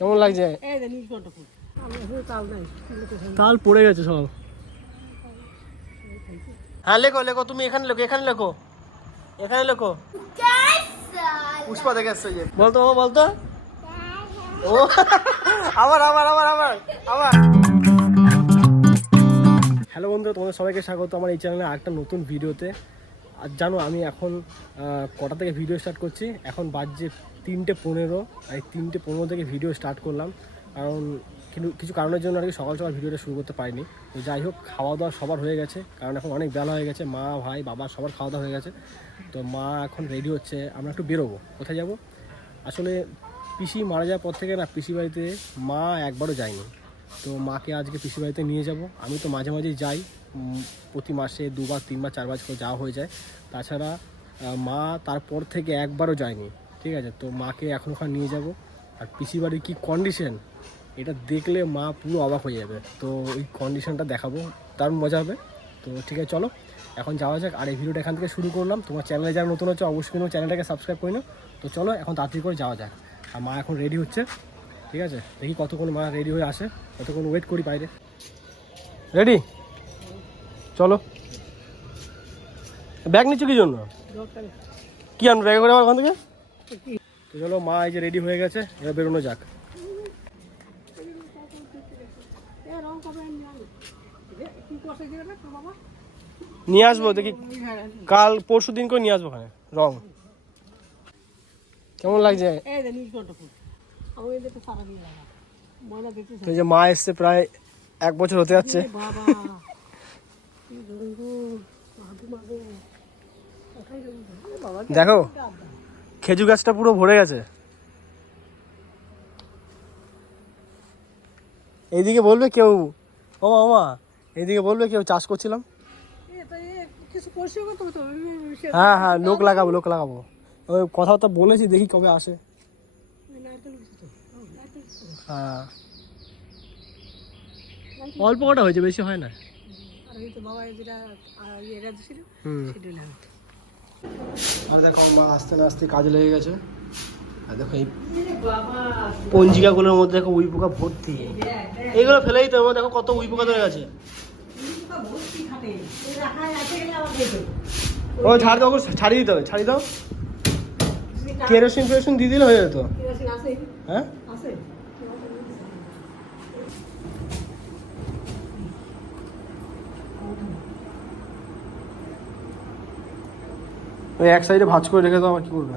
কেমন লাগছে? তাল পড়ে গেছে সব। হ্যাঁ লেখো লেখো, তুমি এখানে লেখো, এখানে লেখো, এখানে লেখো। পুষ্পা দেখে আসছে যে, বলতো ও বলতো ও আবার আবার আবার আবার আবার। হ্যালো বন্ধুরা, তোমাদের সবাইকে স্বাগত আমার এই চ্যানেলে আরেকটা নতুন ভিডিওতে। আর জানো আমি এখন কটা থেকে ভিডিও স্টার্ট করছি? এখন বাজছে 3:15। আর এই 3:15 থেকে ভিডিও স্টার্ট করলাম, কারণ কিন্তু কিছু কারণের জন্য আর কি সকাল সকাল ভিডিওটা শুরু করতে পারিনি। তো যাই হোক, খাওয়া দাওয়া সবার হয়ে গেছে, কারণ এখন অনেক বেলা হয়ে গেছে। মা ভাই বাবা সবার খাওয়া দাওয়া হয়ে গেছে। তো মা এখন রেডি হচ্ছে, আমরা একটু বেরোবো। কোথায় যাব? আসলে পিসি মারা যাওয়ার পর থেকে না পিসি বাড়িতে মা একবারও যায়নি। তো মাকে আজকে পিসি বাড়িতে নিয়ে যাব। আমি তো মাঝে মাঝেই যাই, প্রতি মাসে 2বার 3বার 4বার করে যাওয়া হয়ে যায়। তাছাড়া মা তারপর থেকে একবারও যায়নি, ঠিক আছে? তো মাকে এখন ওখানে নিয়ে যাব। আর পিসি বাড়ির কী কন্ডিশন, এটা দেখলে মা পুরো অবাক হয়ে যাবে। তো ওই কন্ডিশনটা দেখাবো, দারুণ মজা হবে। তো ঠিক আছে, চলো এখন যাওয়া যাক। আর এই ভিডিওটা এখান থেকে শুরু করলাম। তোমার চ্যানেলে যারা নতুন হচ্ছে অবশ্যই কিন্তু চ্যানেলটাকে সাবস্ক্রাইব করে নাও। তো চলো এখন তাড়াতাড়ি করে যাওয়া যাক। আর মা এখন রেডি হচ্ছে, ঠিক আছে? দেখি কতক্ষণ মা রেডি হয়ে আসে, কতক্ষণ ওয়েট করি বাইরে। রেডি? চলো। ব্যাগ নিচ্ছ কি জন্য? কি আনবো ব্যাগে করে আমার ওখান থেকে? তো চলো, মা এই যে রেডি হয়ে গেছে, এবার বেরোনো যাক। নিয়ে আসবো, দেখি কাল পরশু দিন করে নিয়ে আসবো ওখানে রং। কেমন লাগছে? এই যে মা এসছে, প্রায় 1 বছর হতে যাচ্ছে। দেখো খেজুর গাছটা পুরো ভরে গেছে। এইদিকে বলবে কেউ, ওমা ওমা, এইদিকে বলবে কেউ চাষ করছিলাম। হ্যাঁ হ্যাঁ, লোক লাগাবো লোক লাগাবো। ওই কথাবার্তা বলেছি, দেখি কবে আসে। হ্যাঁ, অল্প কটা হয়েছে, বেশি হয় না। আর দেখো মা আস্তে না আস্তে কাজে লেগে গেছে। আর দেখো এই পঞ্জিকাগুলোর মধ্যে দেখো উই পোকা ভর্তি। এইগুলো ফেলেই তো, দেখো কত উই পোকা ধরে গেছে। ও ঝাড় দাও, ছাড়িয়ে দিতে হবে, ছাড়িয়ে দাও। কেরোসিন ফেরোসিন দিয়ে দিলে হয়ে যেত। হ্যাঁ, ওই এক সাইডে ভাঁজ করে রেখে দাও, আমার কী করবে?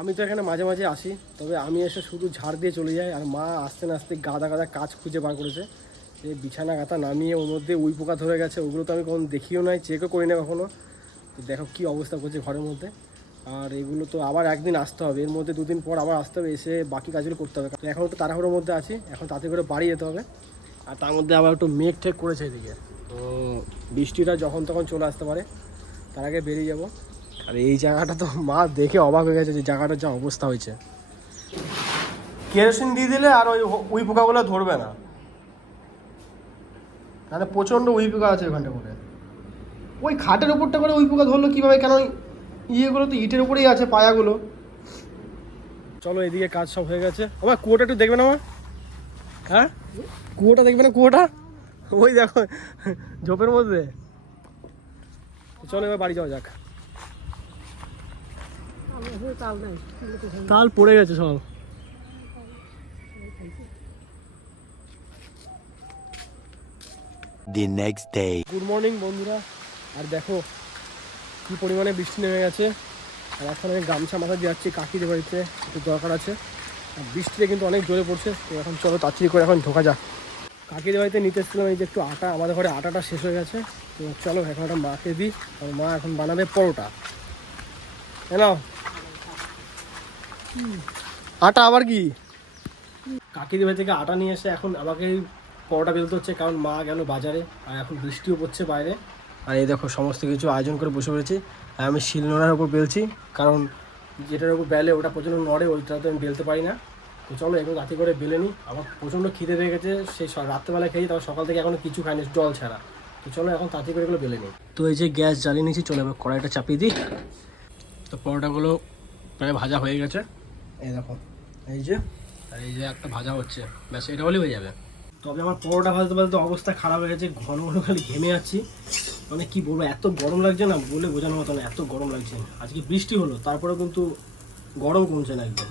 আমি তো এখানে মাঝে মাঝে আসি, তবে আমি এসে শুধু ঝাড় দিয়ে চলে যাই। আর মা আস্তে না আস্তে গাদা গাদা কাজ খুঁজে বার করেছে। এই বিছানা গাতা নামিয়ে ওর মধ্যে উই পোকা ধরে গেছে, ওগুলো তো আমি কখনো দেখিও নাই, চেকও করি না কখনো। তো দেখো কী অবস্থা করছে ঘরের মধ্যে। আর এগুলো তো আবার একদিন আসতে হবে, এর মধ্যে 2 দিন পর আবার আসতে হবে, এসে বাকি কাজগুলো করতে হবে। এখন একটু তাড়াহুড়োর মধ্যে আছি, এখন তাড়াতাড়ি করে বাড়ি যেতে হবে। আর তার মধ্যে আবার একটু মেঘ ঠেক করেছে এদিকে, তো বৃষ্টিটা যখন তখন চলে আসতে পারে, তার আগে বেরিয়ে যাবো। আর এই জায়গাটা তো মা দেখে অবাক হয়ে গেছে, যে জায়গাটার যা অবস্থা হয়েছে। কেরোসিন দিয়ে দিলে আর ওই উই পোকাগুলো ধরবে না, তাহলে প্রচণ্ড উই পোকা আছে ওখানটা করে। ওই খাটের উপরটা করে উই পোকা ধরলো কীভাবে? কেন ইয়েগুলো তো ইটের উপরেই আছে, পায়াগুলো। চলো, এদিকে কাজ সব হয়ে গেছে। আমার কুয়োটা একটু দেখবে না আমার? হ্যাঁ, কুয়োটা দেখবে না? কুয়োটা ওই দেখো ঝোপের মধ্যে। চলো এবার বাড়ি যাওয়া যাক। তাল পড়ে গেছে সব। The next day. Good morning বন্ধুরা। আর দেখো কি পরিমাণে বৃষ্টি নেমে গেছে। আর এখন আমি গামছা মাথা দিয়ে যাচ্ছি কাকিদের বাড়িতে, একটু দরকার আছে। আর বৃষ্টিটা কিন্তু অনেক জোরে পড়ছে। তো এখন চলো তাড়াতাড়ি করে এখন ঢোকা যাক। কাকিদের বাড়িতে নিতে এসেছিলাম এই যে একটু আটা, আমাদের ঘরে আটাটা শেষ হয়ে গেছে। তো চলো এখন একটা মাকে দিই, আর মা এখন বানাবে পরোটা। নাও আটা। আবার কি? কাকিদের বাড়ি থেকে আটা নিয়ে এসে এখন আমাকে পরোটা বেলতে হচ্ছে, কারণ মা গেল বাজারে। আর এখন বৃষ্টিও পড়ছে বাইরে। আর এই দেখো সমস্ত কিছু আয়োজন করে বসে পড়েছি। আর আমি শিলনোড়ার উপর বেলছি, কারণ যেটার উপর বেলে ওটা প্রচণ্ড নড়ে, ওইটা তো আমি বেলতে পারি না। তো চলো এগুলো রাতে করে বেলে নিই। আমার প্রচণ্ড খিদে পেয়ে গেছে, সেই রাত্রেবেলা খেয়েছি, তারপর সকাল থেকে এখনো কিছু খাইনি, জল ছাড়া। তো চলো এখন তাড়াতাড়ি করে এগুলো বেলে নিই। তো এই যে গ্যাস জ্বালিয়ে নিয়েছি, চলো এবার কড়াইটা চাপিয়ে দিই। তো পরোটাগুলো প্রায় ভাজা হয়ে গেছে, এই দেখো। এই যে আর এই যে একটা ভাজা হচ্ছে, ব্যাস এটা হলেই হয়ে যাবে। তবে আমার পরোটা ভাজতে ভাজতে অবস্থা খারাপ হয়ে গেছে, ঘন ঘন খালি ঘেমে যাচ্ছি। মানে কি বলবো, এত গরম লাগছে না, বলে বোঝানোর মতো না, এত গরম লাগছে। আজকে বৃষ্টি হলো, তারপরেও কিন্তু গরম কমছে না, একদম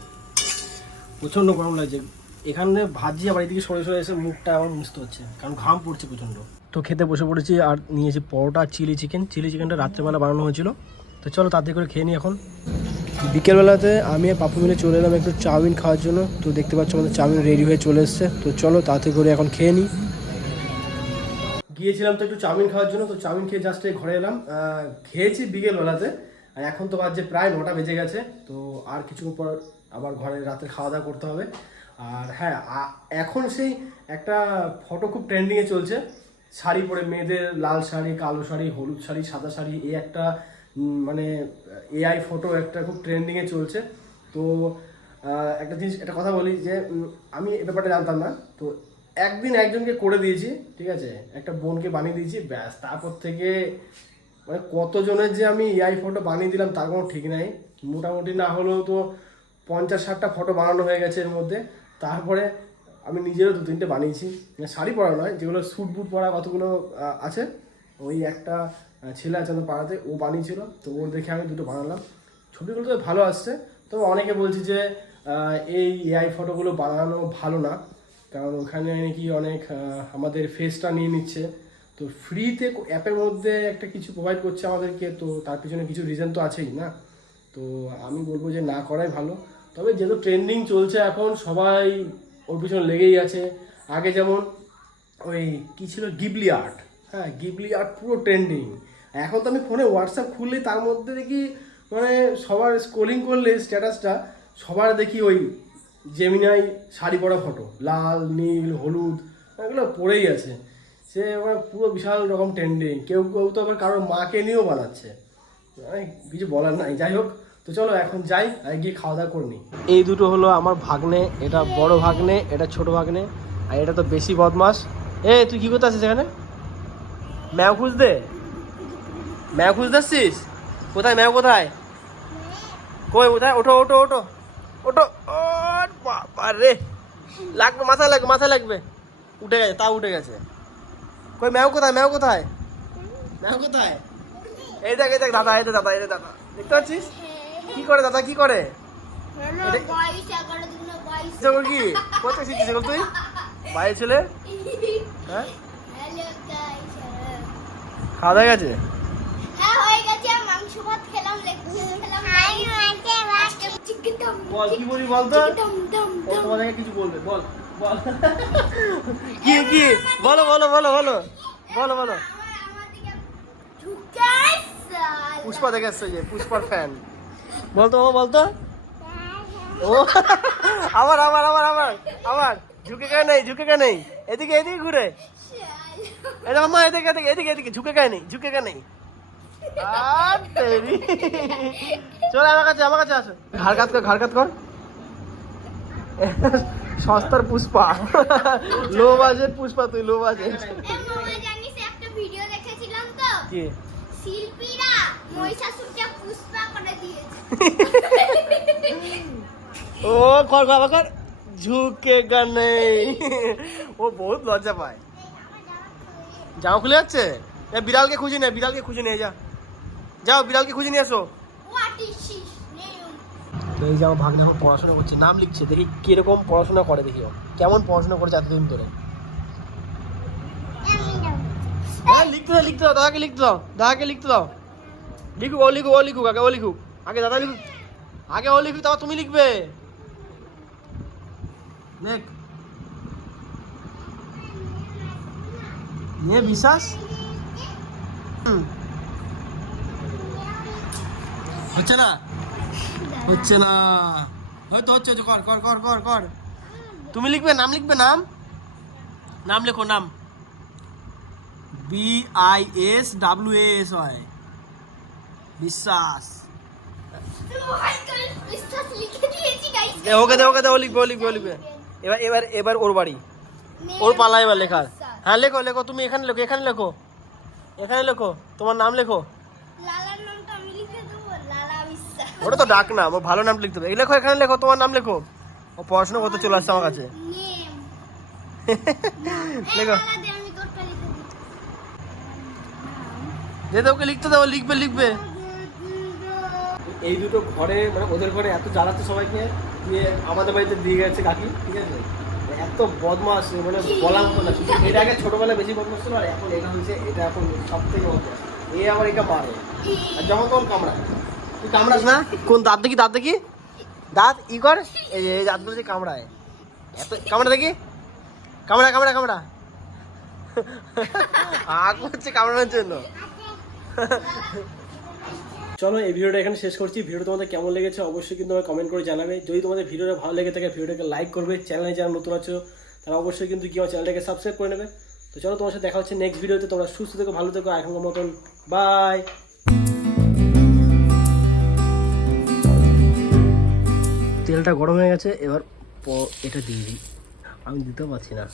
প্রচণ্ড গরম লাগছে। এখানে ভাজি আবার এদিকে সরে সরে এসে মুখটা আমার মুছতে হচ্ছে, কারণ ঘাম পড়ছে প্রচণ্ড। তো খেতে বসে পড়েছি, আর নিয়েছি পরোটা চিলি চিকেন। চিলি চিকেনটা রাত্রেবেলা বানানো হয়েছিল, তো চলো তাড়াতাড়ি করে খেয়ে নিই এখন। বিকেলবেলাতে আমি আর পাপু মিলে চলে এলাম একটু চাউমিন খাওয়ার জন্য। তো দেখতে পাচ্ছ আমাদের চাউমিন রেডি হয়ে চলে এসছে, তো চলো তাড়াতাড়ি করে এখন খেয়ে নিই। গিয়েছিলাম তো একটু চাউমিন খাওয়ার জন্য, তো চাউমিন খেয়ে জাস্ট ঘরে এলাম। খেয়েছি বিকেলবেলাতে, আর এখন তো বাজে প্রায় 9টা বেজে গেছে। তো আর কিছুক্ষণ পর আবার ঘরে রাতে খাওয়া দাওয়া করতে হবে। আর হ্যাঁ, এখন সেই একটা ফটো খুব ট্রেন্ডিংয়ে চলছে, শাড়ি পরে মেয়েদের, লাল শাড়ি, কালো শাড়ি, হলুদ শাড়ি, সাদা শাড়ি, এই একটা মানে এআই ফটো একটা খুব ট্রেন্ডিংয়ে চলছে। তো একটা জিনিস, একটা কথা বলি যে আমি এই ব্যাপারটা জানতাম না। তো একদিন একজনকে করে দিয়েছি, ঠিক আছে, একটা বোনকে বানিয়ে দিয়েছি, ব্যাস তারপর থেকে মানে কতজনের যে আমি এআই ফটো বানিয়ে দিলাম তার কোনো ঠিক নাই। মোটামুটি না হলেও তো 50-60টা ফটো বানানো হয়ে গেছে এর মধ্যে। তারপরে আমি নিজেরও 2-3টে বানিয়েছি, শাড়ি পরা নয়, যেগুলো স্যুট বুট পরা কতগুলো আছে। ওই একটা ছেলে আছে আমাদের পাড়াতে, ও বানিয়েছিল, তো ওর দেখে আমি 2টো বানালাম। ছবিগুলো তো ভালো আসছে, তবে অনেকে বলছে যে এই এআই ফটোগুলো বানানো ভালো না, কারণ ওখানে নাকি অনেক আমাদের ফেসটা নিয়ে নিচ্ছে। তো ফ্রিতে অ্যাপের মধ্যে একটা কিছু প্রোভাইড করছে আমাদেরকে, তো তার পিছনে কিছু রিজন তো আছেই না। তো আমি বলবো যে না করাই ভালো। তবে যেহেতু ট্রেন্ডিং চলছে এখন, সবাই ওর পিছনে লেগেই আছে। আগে যেমন ওই কী ছিল, গিবলি আর্ট, হ্যাঁ গিবলি আর্ট পুরো ট্রেন্ডিং। এখন তো আমি ফোনে হোয়াটসঅ্যাপ খুললে তার মধ্যে দেখি মানে সবার স্ক্রোলিং করলে স্ট্যাটাসটা সবার দেখি ওই জেমিনাই শাড়ি পরা ফটো, লাল, নীল, হলুদ, এগুলো পরেই আছে। সে মানে পুরো বিশাল রকম ট্রেন্ডিং। কেউ কেউ তো আবার কারোর মাকে নিয়েও বানাচ্ছে, কিছু বলার নাই। যাই হোক, তো চলো এখন যাই, আর গিয়ে খাওয়া দাওয়া করে নিই। এই দুটো হলো আমার ভাগ্নে, এটা বড় ভাগ্নে, এটা ছোট ভাগ্নে, আর এটা তো বেশি বদমাস। তুই কি করতে আসছিস এখানে? ম্যাও খুঁজতে, ম্যাও খুঁজতে আসছিস? কোথায় ম্যাও, কোথায়, কই, কোথায়? ওঠো ওঠো ওঠো ওঠো। ও বাবা রে, লাগবে, মাথায় লাগবে, মাথায় লাগবে। উঠে গেছে, তাও উঠে গেছে। কই ম্যাও কোথায়, ম্যাও কোথায়, ম্যাও কোথায়? এই দেখ, এই দেখ দাদা, এই দাদা, এই দাদা, দেখতে পাচ্ছিস কি করে দাদা, কি করে? কি কোথায় শিখছিস তুই, বাইরে ছেলে? হ্যাঁ, খাওয়া দাওয়া গেছে? বল কি বলি, বল তো, তোমাদেরকে কিছু বলবে, বল বল। কি কি বলো বলো বলো বলো বলো বলো। পুষ্পা দেখে আসছে, যে পুষ্পার ফ্যান। বলতো ও, বলতো ও। আবার আবার আবার আবার আবার ঝুঁকে কে নেই, ঝুঁকে কে নেই, এদিকে এদিকে ঘুরে, এটা মা, এদিকে এদিকে এদিকে এদিকে, ঝুঁকে কে নেই, ঝুঁকে কে নেই। চলো আমার কাছে, আমার কাছে আসো, ঘাড় কাত কর, ঘাড় কাত কর। সস্তার পুষ্পা, লো বাজেট পুষ্পা, তুই লো বাজেট। একটা ভিডিও দেখেছিলাম তো, কি শিল্পীরা মহিষাসুরকে পুষ্পা করে দিয়েছে। ও কর বাবা কর, ঝুঁকে গা নেই। ও বহুত লজ্জা পায়। জামা খুলে যাচ্ছে, বিড়ালকে খুঁজে নে, বিড়ালকে খুঁজে নিয়ে যা, যাও বিড়ালকে খুঁজে নিয়ে এসো। তো এই যে আমার ভাগ্নে এখন পড়াশোনা করছে, নাম লিখছে, দেখি কিরকম পড়াশোনা করে, দেখি কেমন পড়াশোনা করেছে এতদিন ধরে। লিখতে দাও, লিখতে দাও, দাদাকে লিখতে দাও, দাদাকে লিখতে দাও। লিখুক, ও লিখুক, ও লিখুক, আগে ও লিখুক, আগে দাদা লিখুক, আগে ও লিখুক, তারপর তুমি লিখবে। দেখ নিয়ে বিশ্বাস হচ্ছে না, হচ্ছে না, হয়তো হচ্ছে, কর কর কর কর কর। তুমি লিখবে, নাম লিখবে, নাম, নাম লেখো, নাম BISWAS হয়, বিশ্বাস। ওকে দে, ওকে দে, ও লিখবে, ও লিখবে, ও লিখবে। এবার এবার এবার ওর বাড়ি, ওর পালা এবার লেখার। হ্যাঁ লেখো লেখো, তুমি এখানে লেখো, এখানে লেখো, এখানে লেখো, তোমার নাম লেখো। ওটা তো ডাক নাম, ও ভালো নাম লিখতে হবে। লেখো, এখানে লেখো, তোমার নাম লেখো। ও পড়াশোনা করতে চলে আসছে আমার কাছে। লেখো আমি তোরটা লিখে দিই। যেটা ওকে লিখতে দাও, লিখবে। এই দুটো ঘরে মানে ওদের ঘরে এত জ্বালাচ্ছে সবাইকে, দিয়ে আমাদের বাড়িতে দিয়ে গেছে কাকি, ঠিক আছে? এত বদমাস মানে বলার মতো না। এটা আগে ছোটবেলায় বেশি বদমাস ছিল, আর এখন এটা হয়েছে, এটা এখন সব থেকে বদমাস। এ আবার এটা পারে, আর যখন তখন কামড়ায়। তুই কামড়াস না? কোন দাঁত দেখি, দাঁত ই কর, এই দাঁতগুলো যে কামড়ায়, এত কামড়া দেখি, কামড়া আগ হচ্ছে কামড়ানোর জন্য। চলো এই ভিডিওটা এখানে শেষ করছি। ভিডিও তোমাদের কেমন লেগেছে অবশ্যই কিন্তু আমাকে কমেন্ট করে জানাবে। যদি তোমাদের ভিডিওটা ভালো লেগে থাকে ভিডিওটাকে লাইক করবে, চ্যানেলে যারা নতুন আছো তারা অবশ্যই কিন্তু কি আমার চ্যানেলটাকে সাবস্ক্রাইব করে নেবে। তো চলো তোমার সাথে দেখা হচ্ছে নেক্সট ভিডিওতে। তোমরা সুস্থ থেকো, ভালো থেকো, এখনকার মতন বাই। তেলটা গরম হয়ে গেছে, এবার এটা দিয়ে দিই, আমি দিতে পারছি না।